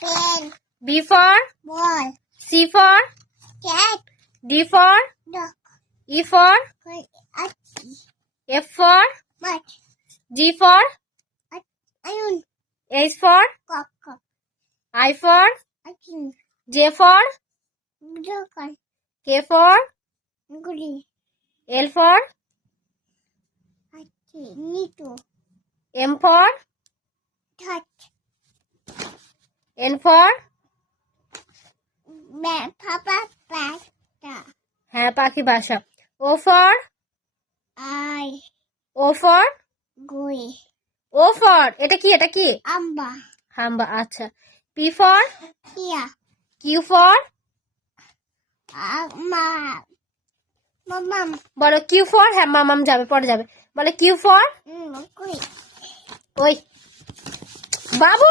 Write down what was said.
Pen. B for Ball. C for Cat. D for Dog. E for Ati. F for Mat. G for Ayun. H for Cock. I for Akin. J for Jokan. K for Guri. L for Ati. Nito. M for Touch. N for Papa. Pasta. হ্যাঁ পাখি বাসা O for I. O for Gui. O for এটা কি Amba. হাম্বা আচ্ছা P for Here. Q for Mom. বলো Q for হ্যাঁ মামাম যাবে পরে যাবে বলে Q for Gui. ওই বাবু